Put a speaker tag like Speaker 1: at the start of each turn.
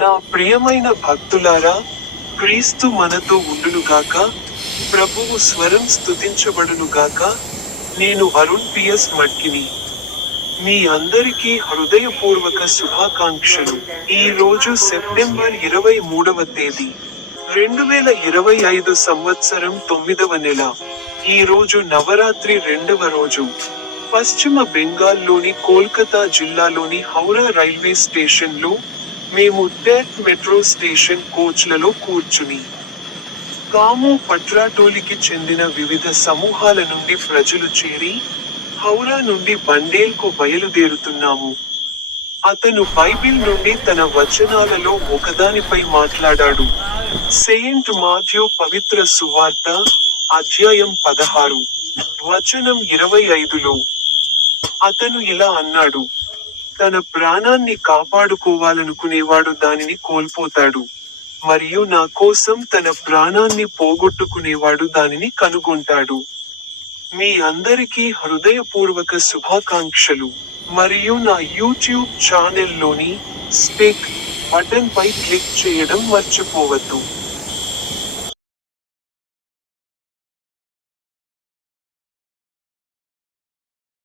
Speaker 1: నా ప్రియమైన భక్తులారా క్రీస్తు మనతో ఉండునుగాక ప్రభువు స్వరం స్తుతించబడునుగాక నేను అరుణ్ పిఎస్ మట్కిని. మీ అందరికీ హృదయపూర్వక శుభాకాంక్షలు. ఈ రోజు సెప్టెంబర్ ఇరవై మూడవ తేదీ రెండు వేల ఇరవై ఐదు సంవత్సరం తొమ్మిదవ నెల. ఈ రోజు నవరాత్రి రెండవ రోజు. పశ్చిమ బెంగాల్లోని కోల్కతా జిల్లాలోని హౌరా రైల్వే స్టేషన్లో మేము డెత్ మెట్రో స్టేషన్ కోచ్లలో కూర్చుని కాము పట్రాటోలికి చెందిన వివిధ సమూహాల నుండి ప్రజలు చేరి హౌరా నుండి బండేల్కు బయలుదేరుతున్నాము. అతను బైబిల్ నుండి తన వచనాలలో ఒకదానిపై మాట్లాడాడు. సెయింట్ మాథ్యూ పవిత్ర సువార్త అధ్యాయం పదహారు వచనం ఇరవై ఐదులో అతను ఇలా అన్నాడు తన ప్రాణాన్ని కాపాడుకోవాలనుకునేవాడు దానిని కోల్పోతాడు. మరియు నా కోసం తన ప్రాణాన్ని పోగొట్టుకునేవాడు దానిని కనుగొంటాడు. మీ అందరికీ హృదయపూర్వక శుభాకాంక్షలు. మరియు నా యూట్యూబ్ ఛానల్లోని స్పీక్ బటన్ పై క్లిక్ చేయడం మర్చిపోవద్దు.